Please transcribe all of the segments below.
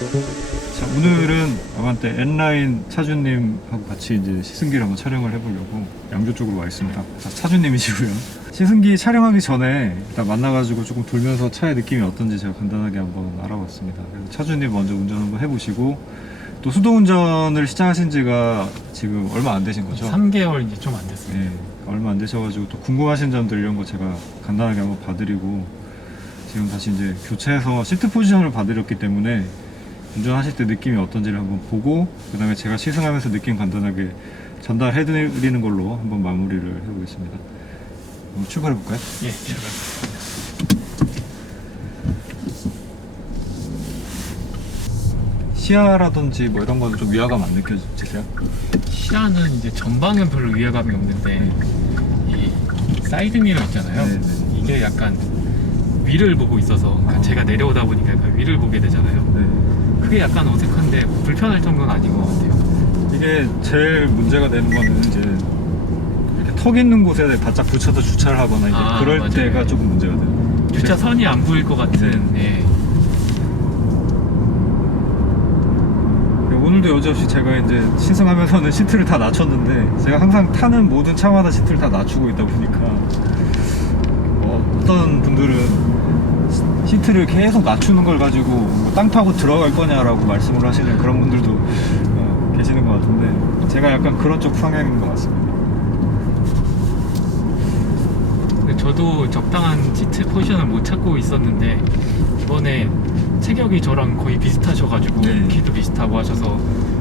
자, 오늘은 아반떼 N라인 차주님하고 같이 이제 시승기를 한번 촬영을 해보려고 양조 쪽으로 와 있습니다. 자, 차주님이시고요. 시승기 촬영하기 전에 일단 만나가지고 조금 돌면서 차의 느낌이 어떤지 제가 간단하게 한번 알아봤습니다. 그래서 차주님 먼저 운전 한번 해보시고, 또 수동 운전을 시작하신 지가 지금 얼마 안 되신 거죠? 3개월 이제 좀 안 됐습니다. 네, 얼마 안 되셔가지고 또 궁금하신 점들 이런 거 제가 간단하게 한번 봐드리고, 지금 다시 이제 교체해서 시트 포지션을 봐드렸기 때문에 운전하실 때 느낌이 어떤지를 한번 보고, 그 다음에 제가 시승하면서 느낌 간단하게 전달해드리는 걸로 한번 마무리를 해보겠습니다. 출발해볼까요? 예, 제가 시야라든지 뭐 이런 거는 좀 위화감 안 느껴지세요? 시야는 이제 전방은 별로 위화감이 없는데 이 사이드 미러 있잖아요. 네네. 이게 약간 위를 보고 있어서, 그러니까 제가 내려오다 보니까 약간 위를 보게 되잖아요. 네. 그게 약간 어색한데 불편할 정도는 아닌 것 같아요. 이게 제일 문제가 되는 거는 이제 이렇게 턱 있는 곳에 바짝 붙여서 주차를 하거나 이제 그럴 맞아요. 때가 조금 문제가 돼요. 주차선이 안 보일 것 같은. 예. 오늘도 여지없이 제가 이제 시승하면서는 시트를 다 낮췄는데, 제가 항상 타는 모든 차마다 시트를 다 낮추고 있다 보니까 어떤 분들은 시트를 계속 낮추는 걸 가지고 뭐땅 타고 들어갈 거냐라고 말씀을 하시는 그런 분들도 계시는 것 같은데, 제가 약간 그런 쪽 성향인 것 같습니다. 근데 저도 적당한 시트 포지션을 못 찾고 있었는데, 이번에 체격이 저랑 거의 비슷하셔가지고 네. 키도 비슷하고 하셔서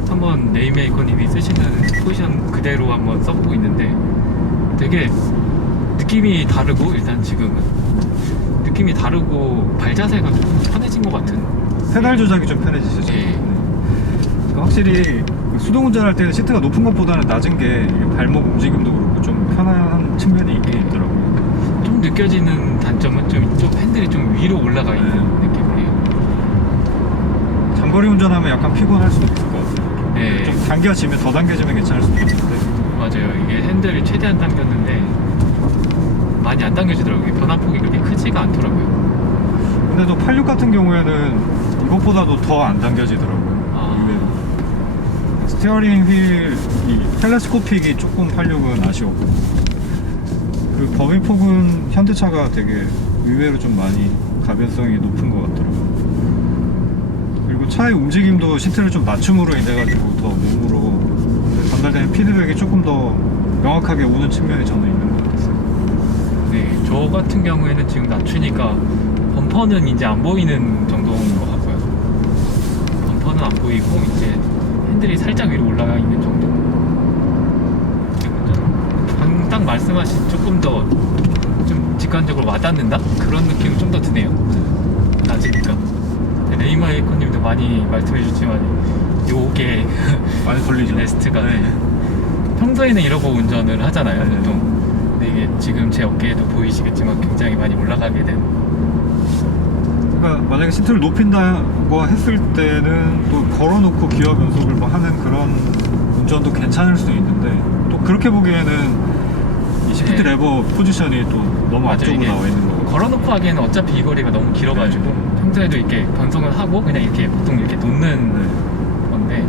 한번 네임메이커님이 쓰시는 포지션 그대로 한번 써보고 있는데, 되게 느낌이 다르고, 일단 지금은 느낌이 다르고 발 자세가 좀 편해진 것 같은. 페달 조작이 좀 편해지시죠? 예. 그러니까 확실히 수동 운전할 때는 시트가 높은 것보다는 낮은 게 발목 움직임도 그렇고 좀 편한 측면이 있긴 있더라고요. 좀 느껴지는 단점은 좀 핸들이 좀 위로 올라가 있는 느낌이에요. 장거리 운전하면 약간 피곤할 수도 있을 것 같아요. 네. 좀 당겨지면 더 당겨지면 괜찮을 수도 있는데. 맞아요. 이게 핸들을 최대한 당겼는데 많이 안 당겨지더라고요. 변화폭이 그렇게 크지가 않더라고요. 근데 또 86 같은 경우에는 이것보다도 더 안 당겨지더라고요. 근데 스티어링 휠 이 텔레스코픽이 조금 86은 아쉬웠고, 그 범위폭은 현대차가 되게 의외로 좀 많이 가변성이 높은 것 같더라고요. 그리고 차의 움직임도 시트를 좀 낮춤으로 인해가지고 더 몸으로 전달되는 피드백이 조금 더 명확하게 오는 측면이 저는 있는 것 같았어요. 네, 저 같은 경우에는 지금 낮추니까 범퍼는 이제 안 보이는 정도인 것 같고요. 범퍼는 안 보이고 이제 핸들이 살짝 위로 올라가 있는 정도. 방금 딱 말씀하신 조금 더 좀 직관적으로 와닿는다? 그런 느낌은 좀 더 드네요. 낮으니까. 레이마이커님도 많이 말씀해 주셨지만 요게 많이 걸리죠. 레스트가 네. 평소에는 이러고 운전을 하잖아요, 네. 보통. 근데 이게 지금 제 어깨에도 보이시겠지만 굉장히 많이 올라가게 된. 그러니까 만약에 시트를 높인다고 했을 때는 또 걸어놓고 기어 변속을 뭐 하는 그런 운전도 괜찮을 수도 있는데, 또 그렇게 보기에는 이 시프트 네. 레버 포지션이 또 너무 맞아요. 앞쪽으로 이게 나와 있는 거고. 걸어놓고 하기에는 어차피 이 거리가 너무 길어가지고 평소에도 이렇게 변속을 하고 그냥 이렇게 보통 이렇게 놓는 건데.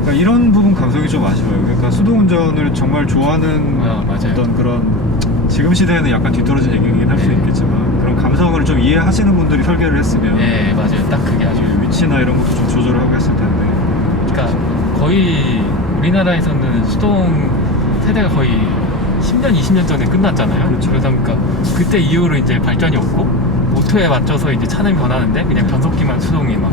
그러니까 이런 부분 감성이 좀 아쉬워요. 그러니까 수동 운전을 정말 좋아하는 맞아요. 어떤 그런, 지금 시대에는 약간 뒤떨어진 얘기긴 할 수 네. 있겠지만, 그런 감성을 좀 이해하시는 분들이 설계를 했으면 네, 맞아요. 딱 그게 아주. 위치나 이런 것도 좀 조절을 하고 했을 텐데. 그러니까 거의 우리나라에서는 수동 세대가 거의 10년, 20년 전에 끝났잖아요. 그렇죠. 그러다 보니까 그때 이후로 이제 발전이 없고 오토에 맞춰서 이제 차는 변하는데 그냥 변속기만 수동이 막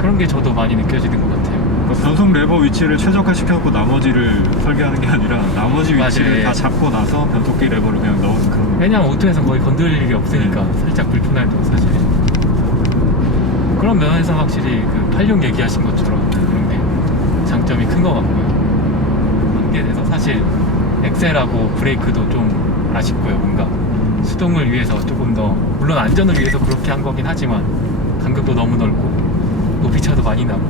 그런 게 저도 많이 느껴지는 것 같아요. 그러니까 변속 레버 위치를 최적화시켜놓고 나머지를 설계하는 게 아니라, 나머지 위치를 맞아요. 다 잡고 나서 변속기 레버를 그냥 넣은 그런. 왜냐면 오토에서 거의 건드릴 일이 없으니까 살짝 불편해도 사실. 그런 면에서 확실히 그 86 얘기하신 것처럼 그런 게 장점이 큰 것 같고요. 그게 돼서 사실 엑셀하고 브레이크도 좀 아쉽고요. 뭔가 수동을 위해서 조금 더, 물론 안전을 위해서 그렇게 한 거긴 하지만 간격도 너무 넓고 높이차도 많이 나고.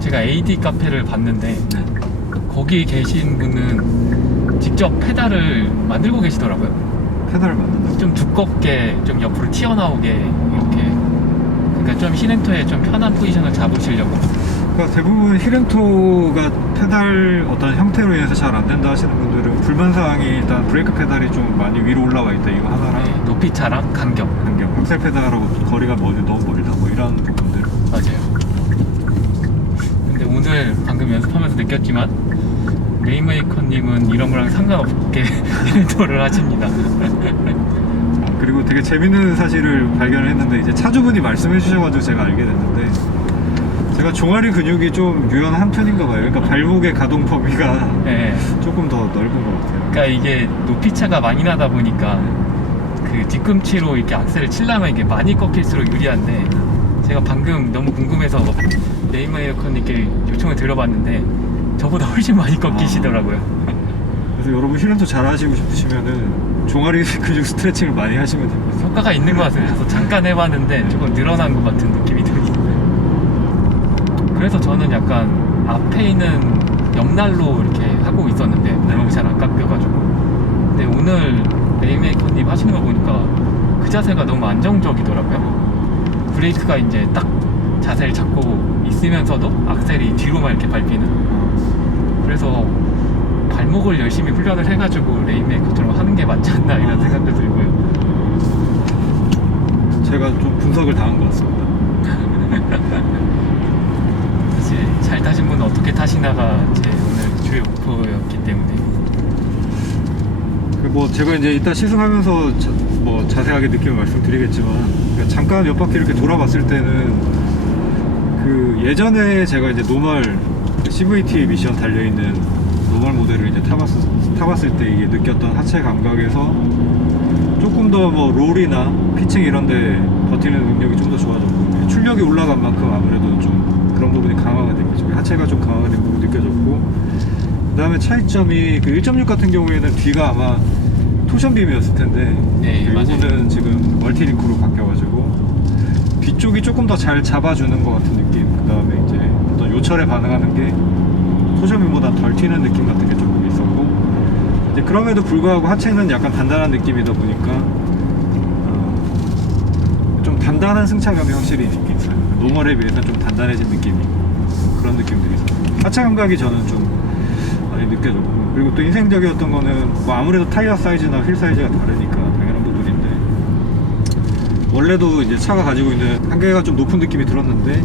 제가 AD 카페를 봤는데 거기 계신 분은 직접 페달을 만들고 계시더라고요. 페달을 맞는다고? 좀 두껍게 좀 옆으로 튀어나오게 이렇게, 그러니까 좀 힐앤토에 좀 편한 포지션을 잡으시려고. 그러니까 대부분 힐앤토가 페달 어떤 형태로 인해서 잘 안 된다 하시는 분들은 불만사항이 일단 브레이크 페달이 좀 많이 위로 올라와 있다 이거 하나랑 네, 높이 차랑 간격. 악셀 페달하고 거리가 너무 멀다 뭐 이런 부분들. 맞아요. 근데 오늘 방금 연습하면서 느꼈지만 레인메이커님은 이런 거랑 상관없게 힐앤토를 하십니다. 그리고 되게 재밌는 사실을 발견을 했는데 이제 차주분이 말씀해 주셔가지고 제가 알게 됐는데, 제가 종아리 근육이 좀 유연한 편인가 봐요. 그러니까 발목의 가동 범위가 네. 조금 더 넓은 것 같아요. 그러니까 이게 높이 차가 많이 나다 보니까 그 뒤꿈치로 이렇게 악셀을 치려면 이게 많이 꺾일수록 유리한데, 제가 방금 너무 궁금해서 레인메이커님께 요청을 드려봤는데 저보다 훨씬 많이 꺾이시더라고요. 그래서 여러분 힐앤토 잘 하시고 싶으시면은 종아리 근육 스트레칭을 많이 하시면 됩니다. 효과가 있는 것 같아요. 그래서 잠깐 해봤는데 조금 늘어난 것 같은 느낌이 들어요. 그래서 저는 약간 앞에 있는 옆날로 이렇게 하고 있었는데 발목이 잘 안 깎여가지고. 근데 오늘 레인메이커님 하시는 거 보니까 그 자세가 너무 안정적이더라고요. 브레이크가 이제 딱 자세를 잡고 있으면서도 악셀이 뒤로만 이렇게 밟히는. 그래서 발목을 열심히 훈련을 해가지고 레인메이커처럼 하는 게 맞지 않나 이런 생각도 들고요. 제가 좀 분석을 당한 것 같습니다. 사실 잘 타신 분은 어떻게 타시나가 제 오늘 주요 목표였기 때문에. 뭐 제가 이제 이따 시승하면서 뭐 자세하게 느낌을 말씀드리겠지만, 그러니까 잠깐 몇 바퀴 이렇게 돌아봤을 때는 그 예전에 제가 이제 노멀 CVT 미션 달려있는 노멀 모델을 이제 타봤을 때 이게 느꼈던 하체 감각에서 조금 더 뭐 롤이나 피칭 이런데 버티는 능력이 좀 더 좋아졌고, 출력이 올라간 만큼 아무래도 좀 그런 부분이 강화가 된 거죠. 하체가 좀 강화가 된 부분이 느껴졌고, 그 다음에 차이점이 그 1.6 같은 경우에는 뒤가 아마 토션빔이었을 텐데, 네, 이거는 지금 멀티링크로 바뀌어가지고 뒤쪽이 조금 더 잘 잡아주는 것 같은 느낌. 그 다음에 이제 어떤 요철에 반응하는 게 토션빔보다 덜 튀는 느낌 같은 게 조금 있었고, 이제 그럼에도 불구하고 하체는 약간 단단한 느낌이다 보니까 좀 단단한 승차감이 확실히 있긴 있어요. 노멀에 비해서 좀 단단해진 느낌이, 그런 느낌들이 있어요. 하체 감각이 저는 좀 많이 느껴졌고, 그리고 또 인상적이었던 거는 뭐 아무래도 타이어 사이즈나 휠 사이즈가 다르니까 당연한 부분인데, 원래도 이제 차가 가지고 있는 한계가 좀 높은 느낌이 들었는데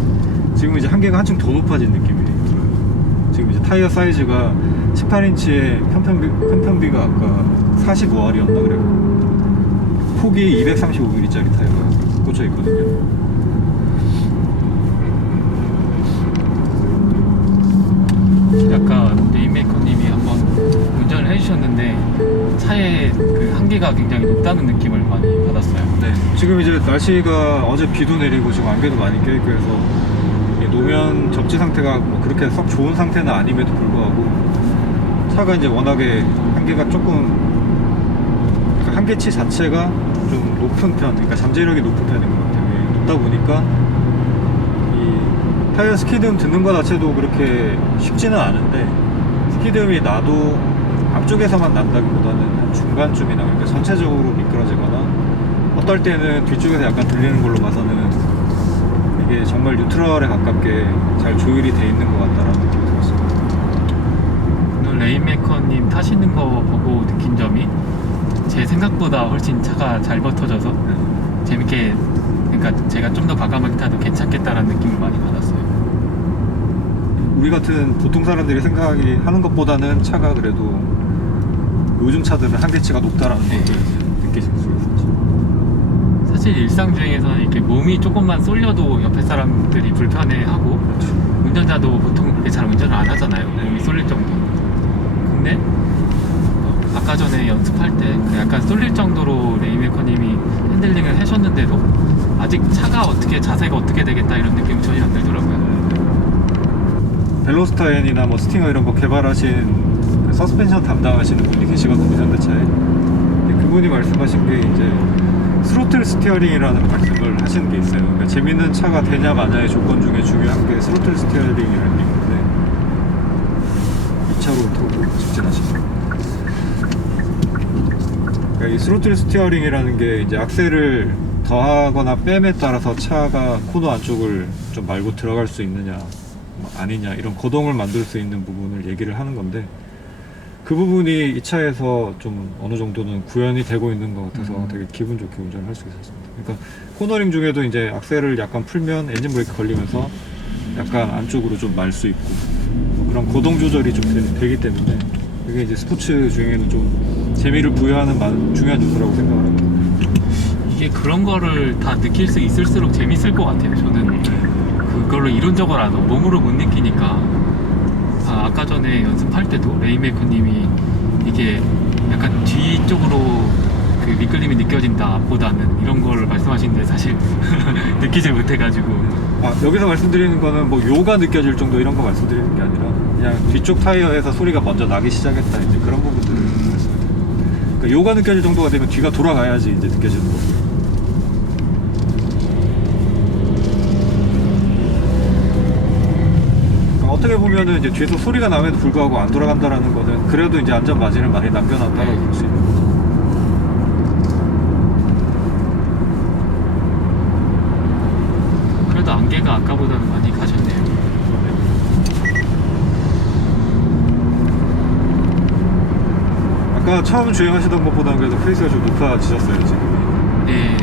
지금 이제 한계가 한층 더 높아진 느낌이 들어요. 지금 이제 타이어 사이즈가 18인치에 편편비가 아까 45R이었나 그래요. 폭이 235mm짜리 타이어가 꽂혀 있거든요. 아까 레인메이커님이 한번 운전을 해주셨는데 차의 그 한계가 굉장히 높다는 느낌을 많이 받았어요. 네. 지금 이제 날씨가 어제 비도 내리고 지금 안개도 많이 껴있고 해서 노면 접지 상태가 뭐 그렇게 썩 좋은 상태는 아님에도 불구하고 차가 이제 워낙에 한계가 조금, 그 한계치 자체가 좀 높은 편, 그러니까 잠재력이 높은 편인 것 같아요. 높다 보니까 이 타이어 스키드움 듣는 것 자체도 그렇게 쉽지는 않은데, 스키드움이 나도 앞쪽에서만 난다기보다는 중간쯤이나, 그러니까 전체적으로 미끄러지거나 어떨 때는 뒤쪽에서 약간 들리는 걸로 봐서는 이게 정말 뉴트럴에 가깝게 잘 조율이 돼 있는 것 같다라는 느낌이 들었습니다. 오늘 레인메이커님 타시는 거 보고 느낀 점이 제 생각보다 훨씬 차가 잘 버텨져서 재밌게, 그러니까 제가 좀 더 과감하게 타도 괜찮겠다라는 느낌을 많이 받았어요. 우리 같은 보통 사람들이 생각이 하는 것보다는 차가 그래도 요즘 차들은 한계치가 높다라는 네. 것을 느끼실 수 있었죠. 사실 일상 중에서는 이렇게 몸이 조금만 쏠려도 옆에 사람들이 불편해하고, 그렇죠. 운전자도 보통 그렇게 잘 운전을 안 하잖아요. 몸이 쏠릴 정도. 근데 아까 전에 연습할 때 약간 쏠릴 정도로 레인메이커님이 핸들링을 하셨는데도 아직 차가 어떻게, 자세가 어떻게 되겠다 이런 느낌이 전혀 안 들더라고요. 벨로스타인이나 뭐 스팅어 이런 거 개발하신 그 서스펜션 담당하시는 분이 계시거든요, 현대차에. 근데 그분이 말씀하신 게 이제 스로틀 스티어링이라는 말씀을 하시는 게 있어요. 그러니까 재밌는 차가 되냐 마냐의 조건 중에 중요한 게 스로틀 스티어링이라는 얘기인데, 이 차로 타고 직진하시는 거예요. 그러니까 이 스로틀 스티어링이라는 게 이제 악셀을 더하거나 뺨에 따라서 차가 코너 안쪽을 좀 말고 들어갈 수 있느냐 뭐 아니냐 이런 거동을 만들 수 있는 부분을 얘기를 하는 건데, 그 부분이 이 차에서 좀 어느 정도는 구현이 되고 있는 것 같아서 되게 기분 좋게 운전을 할 수 있었습니다. 그러니까 코너링 중에도 이제 악셀을 약간 풀면 엔진 브레이크 걸리면서 약간 안쪽으로 좀 말 수 있고 뭐 그런 거동 조절이 좀 되기 때문에 그게 이제 스포츠 주행에는 좀 재미를 부여하는 중요한 요소라고 생각을 합니다. 이게 그런 거를 다 느낄 수 있을수록 재밌을 것 같아요. 저는 그걸로 이론적으로 안 몸으로 못 느끼니까. 아까 전에 연습할 때도 레이메이커님이 이게 약간 뒤쪽으로 그 미끌림이 느껴진다 앞보다는 이런 걸 말씀하시는데 사실 느끼질 못해가지고. 여기서 말씀드리는 거는 뭐 요가 느껴질 정도 이런 거 말씀드리는 게 아니라 그냥 뒤쪽 타이어에서 소리가 먼저 나기 시작했다 이제 그런 부분들을 말씀드립니다. 그러니까 요가 느껴질 정도가 되면 뒤가 돌아가야지 이제 느껴지는 거고. 어떻게 보면은 이제 뒤에서 소리가 남에도 불구하고 안 돌아간다라는 거는 그래도 이제 안전 마진을 많이 남겨놨다고 볼 수 있는 거죠. 그래도 안개가 아까보다는 많이 가셨네요. 아까 처음 주행하시던 것보다는 그래도 페이스가 좀 높아지셨어요 지금. 네.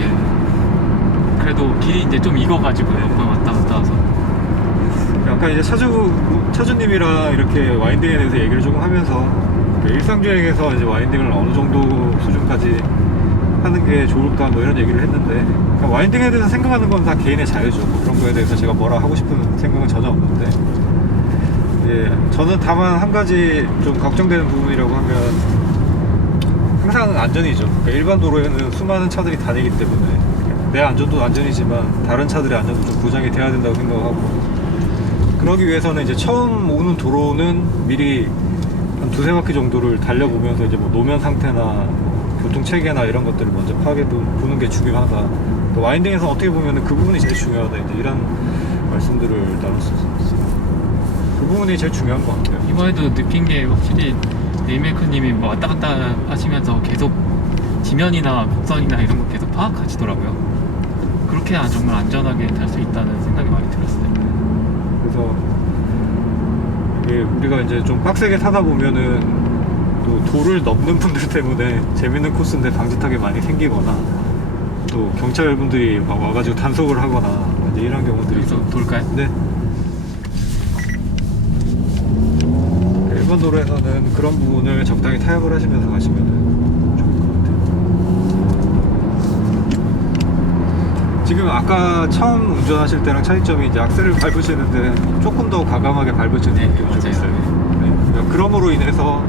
그래도 길이 이제 좀 익어가지고요. 왔다 갔다 와서. 약간 이제 차주님이랑 이렇게 와인딩에 대해서 얘기를 조금 하면서 일상주행에서 이제 와인딩을 어느 정도 수준까지 하는 게 좋을까 뭐 이런 얘기를 했는데, 그러니까 와인딩에 대해서 생각하는 건 다 개인의 자유죠. 뭐 그런 거에 대해서 제가 뭐라 하고 싶은 생각은 전혀 없는데, 저는 다만 한 가지 좀 걱정되는 부분이라고 하면 항상 안전이죠. 그러니까 일반 도로에는 수많은 차들이 다니기 때문에 내 안전도 안전이지만 다른 차들의 안전도 좀 보장이 돼야 된다고 생각하고, 그러기 위해서는 이제 처음 오는 도로는 미리 한 두세 바퀴 정도를 달려보면서 이제 뭐 노면 상태나 뭐 교통 체계나 이런 것들을 먼저 파악해 보는 게 중요하다. 또 와인딩에서 어떻게 보면 그 부분이 제일 중요하다. 이제 이런 말씀들을 나눌 수 있습니다. 그 부분이 제일 중요한 것 같아요. 이번에도 느낀 게 확실히 레이메이커님이 뭐 왔다 갔다 하시면서 계속 지면이나 곡선이나 이런 거 계속 파악하시더라고요. 그렇게 정말 안전하게 탈 수 있다는 생각이 많이 들었어요. 그래서 이게 우리가 이제 좀 빡세게 타다 보면은 또 도를 넘는 분들 때문에 재밌는 코스인데 방지턱이 많이 생기거나 또 경찰분들이 막 와가지고 단속을 하거나 이제 이런 경우들이 그래서 돌까요? 네. 일반 도로에서는 그런 부분을 적당히 타협을 하시면서 가시면 좋을 것 같아요. 지금 아까 처음 운전하실 때랑 차이점이 이제 악셀을 밟으시는데 조금 더 과감하게 밟으시는 네, 느낌이 좀 맞아요. 있어요. 네. 그러니까 그럼으로 인해서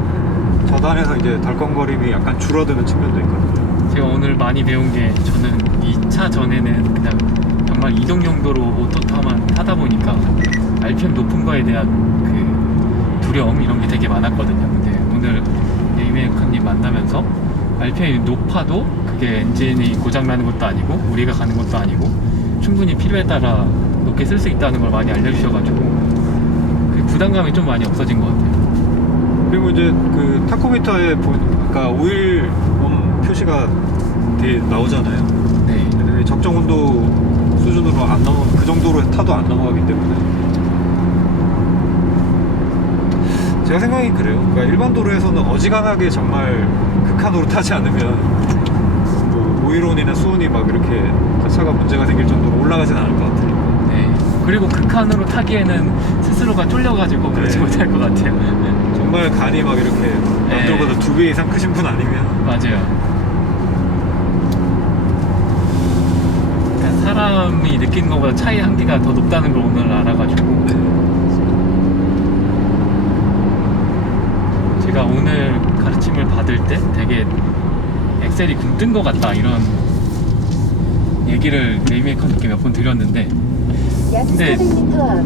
저단에서 이제 덜컹거림이 약간 줄어드는 측면도 있거든요. 제가 오늘 많이 배운 게, 저는 이 차 전에는 그냥 정말 이동 용도로 오토타만 타다 보니까 RPM 높은 거에 대한 그 두려움 이런 게 되게 많았거든요. 근데 오늘 레이메이커님 만나면서 RPM이 높아도 그게 엔진이 고장나는 것도 아니고 우리가 가는 것도 아니고 충분히 필요에 따라 높게 쓸 수 있다는 걸 많이 알려주셔가지고 그 부담감이 좀 많이 없어진 것 같아요. 그리고 이제 그 타코미터에 아까 오일 온 표시가 나오잖아요. 네. 근데 적정 온도 수준으로 안 넘어, 그 정도로 타도 안 넘어가기 때문에 제가 생각이 그래요. 그러니까 일반 도로에서는 어지간하게 정말 극한으로 타지 않으면 뭐 오일온이나 수온이 막 이렇게 차가 문제가 생길 정도로 올라가진 않을 것 같아요. 네. 그리고 극한으로 타기에는 스스로가 쫄려가지고 그러지 네. 못할 것 같아요. 정말 간이 막 이렇게 남들보다 2배 이상 크신 분 아니면 맞아요. 그러니까 사람이 느끼는 것보다 차의 한계가 더 높다는 걸 오늘 알아가지고 제가 오늘 가르침을 받을 때 되게 엑셀이 굼뜬 것 같다 이런 얘기를 레이메이커님께 몇 번 드렸는데, 근데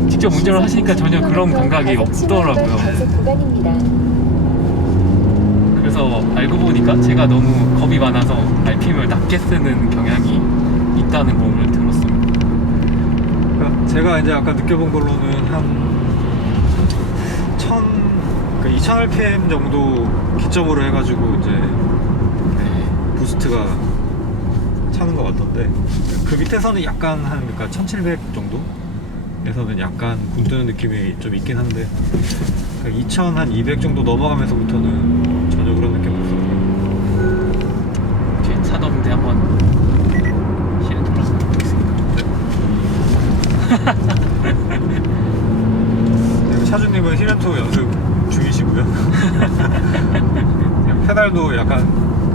직접 운전을 하시니까 전혀 그런 감각이 없더라고요. 그래서 알고 보니까 제가 너무 겁이 많아서 RPM을 낮게 쓰는 경향이 있다는 걸 오늘 들었습니다. 그러니까 제가 이제 아까 느껴본 걸로는 한 2000 RPM 정도 기점으로 해가지고 이제 부스트가 차는 것 같던데 그 밑에서는 약간 한 그러니까 1700 정도에서는 약간 굼 뜨는 느낌이 좀 있긴 한데 그러니까 2200 정도 넘어가면서부터는 전혀 그런 느낌 없어요. 제 차더운데 한번 시는 돌아서 보겠습니다. 차주님은 히렌토 연습 중이시고요. 페달도 약간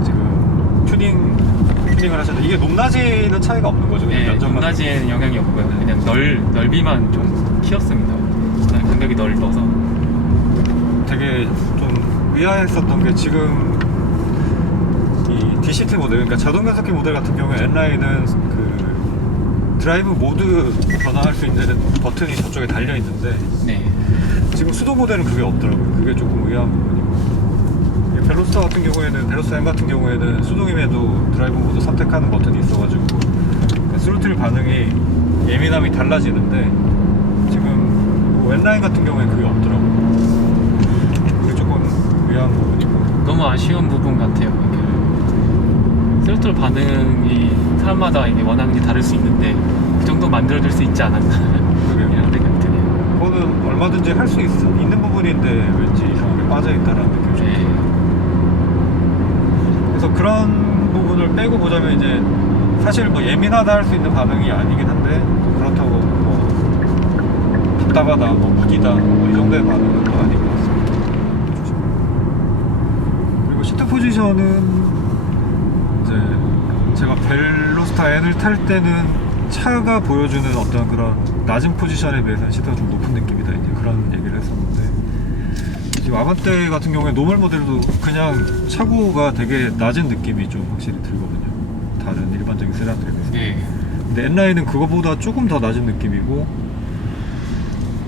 지금 튜닝을 하셨는데 이게 높낮이는 차이가 없는 거죠? 네, 면적만 높낮이에는 영향이 없고요. 그냥 넓이만 좀 키웠습니다. 간격이 넓어서. 되게 좀 의아했었던 게 지금 이 DCT 모델, 그러니까 자동 변속기 모델 같은 경우에 N라인은 그 드라이브 모드 변화할 수 있는 버튼이 저쪽에 달려 있는데 네. 지금 수동 모델은 그게 없더라고요. 그게 조금 의아한 부분이고 벨로스터 같은 경우에는 벨로스터 M 같은 경우에는 수동임에도 드라이브 모드 선택하는 버튼이 있어가지고 그러니까 스로틀 반응이 예민함이 달라지는데 지금 뭐 N라인 같은 경우에는 그게 없더라고요. 그게 조금 의아한 부분이고 너무 아쉬운 부분 같아요. 이게 스로틀 반응이 사람마다 이게 원하는 게 다를 수 있는데 그 정도 만들어줄 수 있지 않았나 이런 생각이 드네요. 그거는 얼마든지 할 수 있는 부분인데 왠지 이상하게 빠져있다는 느낌이 좀 들어요. 그래서 그런 부분을 빼고 보자면 이제 사실 뭐 예민하다 할 수 있는 반응이 아니긴 한데 그렇다고 뭐 답답하다, 뭐 무기다 뭐 이 정도의 반응은 또 아닌 것 같습니다. 그리고 시트 포지션은 이제 제가 벨로스타 N을 탈 때는 차가 보여주는 어떤 그런 낮은 포지션에 비해서는 시트가 좀 높은 느낌이다 이제 그런 얘기를 했었는데 지금 아반떼 같은 경우에 노멀 모델도 그냥 차고가 되게 낮은 느낌이 좀 확실히 들거든요. 다른 일반적인 세단들에 비해서. 네. 근데 N라인은 그거보다 조금 더 낮은 느낌이고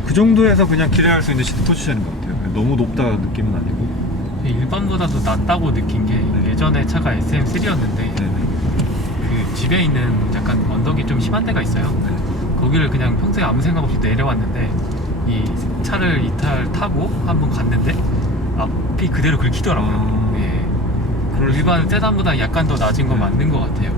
그 정도에서 그냥 기대할 수 있는 시트 포지션인 것 같아요. 너무 높다 느낌은 아니고. 일반보다도 낫다고 느낀 게 네. 예전에 차가 SM3였는데 네네. 그 집에 있는 약간 언덕이 좀 심한 데가 있어요. 네. 거기를 그냥 평소에 아무 생각 없이 내려왔는데 이 차를 이탈 타고 한번 갔는데 앞이 그대로 긁히더라고요. 아, 네. 그럴 수 일반 세단보다 약간 더 낮은 건 네. 맞는 것 같아요.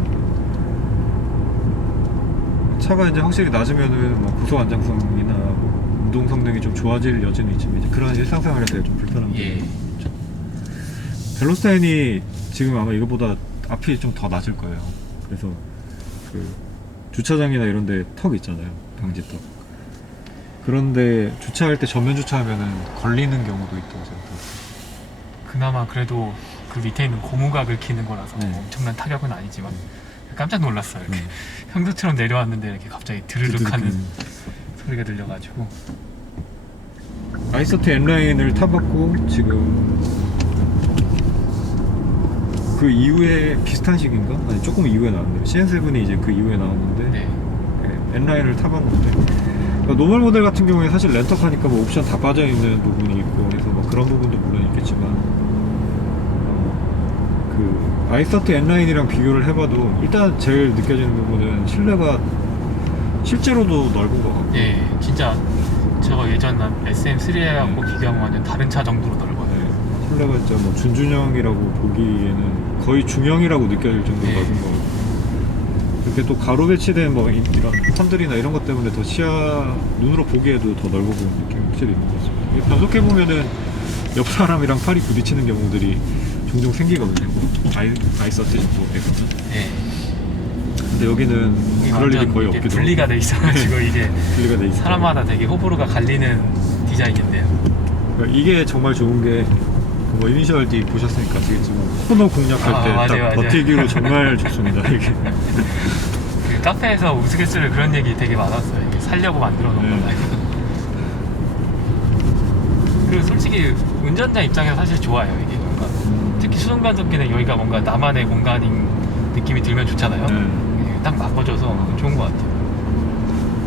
차가 이제 확실히 낮으면은 뭐 고속 안정성이나 뭐 운동 성능이 좀 좋아질 여지는 있지만 이제 그런 일상생활에서 좀 불편한 예. 부분이 있죠. 벨로스타인이 지금 아마 이거보다 앞이 좀 더 낮을 거예요. 그래서 그 주차장이나 이런 데 턱 있잖아요. 방지턱. 그런데 주차할 때 전면 주차하면은 걸리는 경우도 있다고 생각해요. 그나마 그래도 그 밑에 있는 고무가 긁히는 거라서 네. 엄청난 타격은 아니지만 깜짝 놀랐어요. 이렇게 네. 평소처럼 내려왔는데 이렇게 갑자기 드르륵 하는 드드륵. 소리가 들려가지고 아이서트 N라인을 타봤고 지금 그 이후에 비슷한 시기인가? 아니 조금 이후에 나왔네요. CN7이 이제 그 이후에 나왔는데 네. N라인을 타봤는데 그러니까 노멀 모델 같은 경우에 사실 렌터카니까 뭐 옵션 다 빠져있는 부분이 있고 그래서 뭐 그런 부분도 물론 있겠지만 그 아이서트 N라인이랑 비교를 해봐도 일단 제일 느껴지는 부분은 실내가 실제로도 넓은 것 같고 예, 진짜 저거 예전 SM3하고 비교하면 완전 다른 차 정도로 넓어요. 네, 실내가 진짜 뭐 준준형이라고 보기에는 거의 중형이라고 느껴질 정도로 네. 넓은 것 같고 이렇게 또 가로 배치된 뭐 이런 선들이나 이런 것 때문에 더 시야 눈으로 보기에도 더 넓어 보이는 느낌이 확실히 있는 것 같습니다. 변속해 보면은 옆 사람이랑 팔이 부딪히는 경우들이 종종 생기거든요. 뭐 아이서트 정도에서는. 예. 근데 여기는 이게 그럴 일이 완전 거의 이게 없기도 분리가 돼 있어가지고 이게 분리가 돼 있어요. 사람마다 되게 호불호가 갈리는 디자인인데요. 그러니까 이게 정말 좋은 게 뭐 이니셜 D 보셨으니까 아시겠지만 코너 공략할 아, 때 딱 맞아요, 맞아요. 버티기로 정말 좋습니다. 이게. 그 카페에서 우스갯소리로 그런 얘기 되게 많았어요. 이게 살려고 만들어 놓은 네. 거다. 그리고 솔직히 운전자 입장에서 사실 좋아요. 이게 뭔가 특히 수동 변속기는 여기가 뭔가 나만의 공간인 느낌이 들면 좋잖아요. 네. 이게 딱 바꿔줘서 좋은 것 같아요.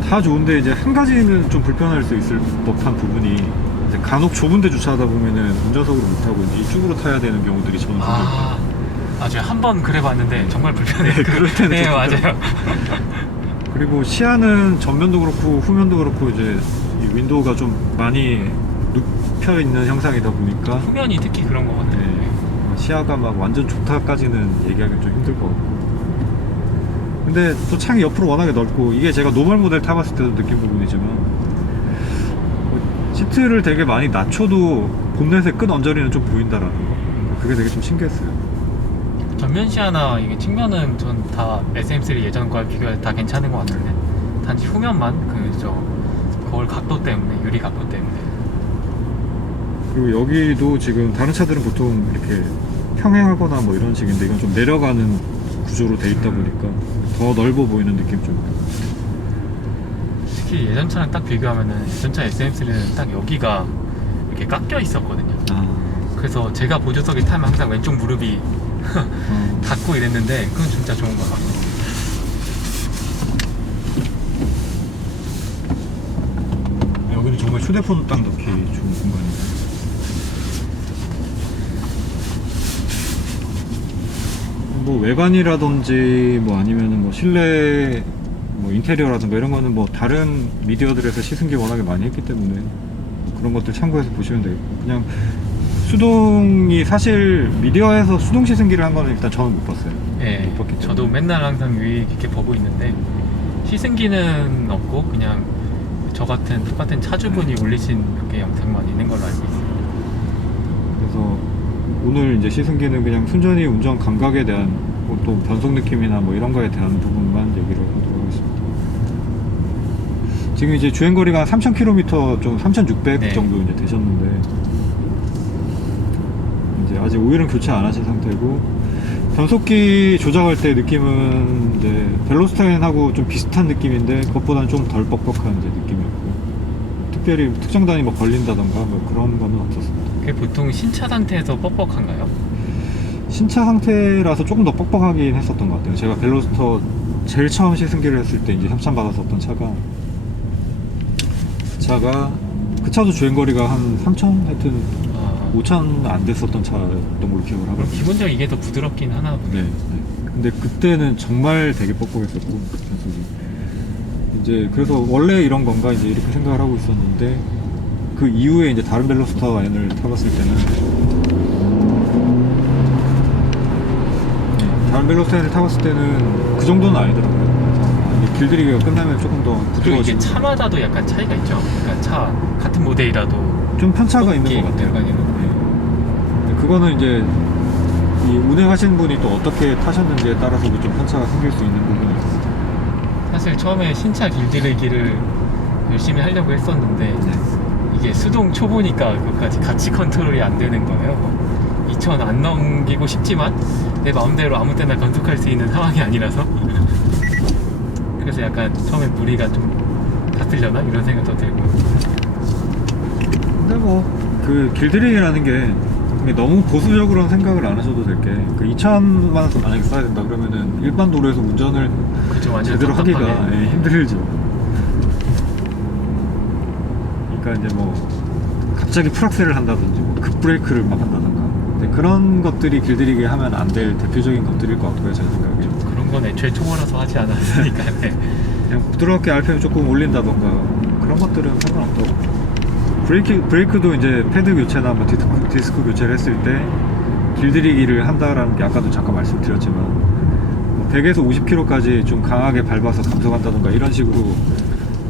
다 좋은데 이제 한 가지는 좀 불편할 수 있을 법한 부분이 이제 간혹 좁은데 주차하다 보면은 운전석으로 못 타고 이제 이쪽으로 타야 되는 경우들이 저는 좀 아, 맞아요. 한 번 그래봤는데 정말 불편해요. 네, 그럴 때는 네, 좀 맞아요. 그리고 시야는 전면도 그렇고 후면도 그렇고 이제 이 윈도우가 좀 많이 눕혀 있는 형상이다 보니까 후면이 특히 그런 것 같아요. 네, 시야가 막 완전 좋다까지는 얘기하기 좀 힘들 것 같고, 근데 또 창이 옆으로 워낙에 넓고, 이게 제가 노멀 모델 타봤을 때도 느낀 부분이지만 시트를 되게 많이 낮춰도 본넷의 끝 언저리는 좀 보인다라는 거, 그게 되게 좀 신기했어요. 전면 시야나 이게 측면은 전 다 SM3 예전 거와 비교해 다 괜찮은 것 같은데, 단지 후면만 거울 각도 때문에, 유리 각도 때문에. 그리고 여기도 지금 다른 차들은 보통 이렇게 평행하거나 뭐 이런 식인데, 이건 좀 내려가는 구조로 돼 있다 보니까 더 넓어 보이는 느낌 좀. 특히 예전 차랑 딱 비교하면은 예전 차 SM3는 딱 여기가 이렇게 깎여 있었거든요. 그래서 제가 보조석에 타면 항상 왼쪽 무릎이 닿고 이랬는데, 그건 진짜 좋은 것 같아요. 여기는 정말 휴대폰 딱 넣기 좋은 공간이에요. 뭐 외관이라든지 뭐 아니면은 뭐 실내 뭐 인테리어라든가 이런 거는 뭐 다른 미디어들에서 시승기 워낙에 많이 했기 때문에 그런 것들 참고해서 보시면 되겠고, 그냥 수동이 사실 미디어에서 수동 시승기를 한 거는 일단 저는 못 봤어요. 예, 못 봤기 때문에. 저도 맨날 항상 유의 깊게 보고 있는데 시승기는 없고 그냥 저 같은 똑같은 차주분이 올리신 몇 개 영상만 있는 걸로 알고 있어요. 그래서 오늘 이제 시승기는 그냥 순전히 운전 감각에 대한 또 변속 느낌이나 뭐 이런 거에 대한 부분만 얘기를 하도록 하겠습니다. 지금 이제 주행거리가 한 3,000km 좀 3,600 네. 정도 이제 되셨는데, 이제 아직 오일은 교체 안 하신 상태고, 변속기 조작할 때 느낌은 이제 벨로스타인하고 좀 비슷한 느낌인데 그것보다는 좀 덜 뻑뻑한 이제 느낌이었고, 특별히 특정단이 뭐 걸린다던가 뭐 그런 거는 없었습니다. 그게 보통 신차 상태에서 뻑뻑한가요? 신차 상태라서 조금 더 뻑뻑하긴 했었던 것 같아요. 제가 벨로스터 제일 처음 시승기를 했을 때 이제 협찬받았었던 차가 그 차도 주행거리가 한 3,000 하여튼 5,000 안 됐었던 차였던 걸로 기억을 하거든요. 기본적으로 이게 더 부드럽긴 하나 보네요. 네. 근데 그때는 정말 되게 뻑뻑했었고, 변속이. 이제 그래서 원래 이런 건가 이제 이렇게 생각을 하고 있었는데, 그 이후에 이제 다른 벨로스터 N을 타봤을 때는, 다른 벨로스터 N을 타봤을 때는 그 정도는 아니더라고요. 이게 길들이기가 끝나면 조금 더 그리고 이게 부드러워지고, 차마다도 약간 차이가 있죠. 그러니까 차 같은 모델이라도 좀 편차가 있는 것 같아요. 근데 그거는 이제 이 운행하시는 분이 또 어떻게 타셨는지에 따라서도 좀 편차가 생길 수 있는 부분이 있어요. 사실 처음에 신차 길들이기를 열심히 하려고 했었는데 이게 수동 초보니까 그것까지 같이 컨트롤이 안 되는 거예요. 2,000 안 넘기고 싶지만 내 마음대로 아무 때나 변속할 수 있는 상황이 아니라서 그래서 약간 처음에 무리가 좀 갔으려나 이런 생각도 들고. 근데 뭐 그 길들이기라는 게 너무 보수적으로는 생각을 안 하셔도 될 게, 그 2,000만 원 만약에 써야 된다 그러면은 일반 도로에서 운전을 그죠, 완전 제대로 하기가 답답하게. 힘들죠. 그러니까 이제 뭐 갑자기 풀악셀을 한다든지 뭐 급브레이크를 막 한다든가, 근데 그런 것들이 길들이기 하면 안 될 대표적인 것들일 것 같고요, 제 생각에. 그런 건 애초에 초보라서 하지 않았으니까. 네. 그냥 부드럽게 RPM 조금 올린다던가 그런 것들은 상관없다고. 브레이크도 이제 패드 교체나 뭐 디스크 교체를 했을 때 길들이기를 한다라는 게 아까도 잠깐 말씀드렸지만, 뭐 100에서 50km까지 좀 강하게 밟아서 감속한다던가 이런 식으로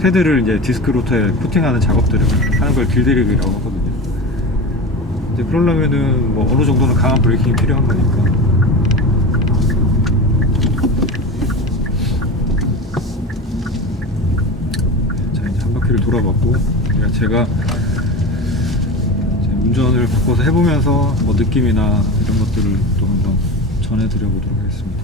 패드를 이제 디스크 로터에 코팅하는 작업들을 하는 걸 길들이기라고 하거든요. 이제 그러려면은 뭐 어느 정도는 강한 브레이킹이 필요한 거니까. 자, 이제 한 바퀴를 돌아봤고, 제가 이제 운전을 바꿔서 해보면서 뭐 느낌이나 이런 것들을 또 한번 전해드려 보도록 하겠습니다.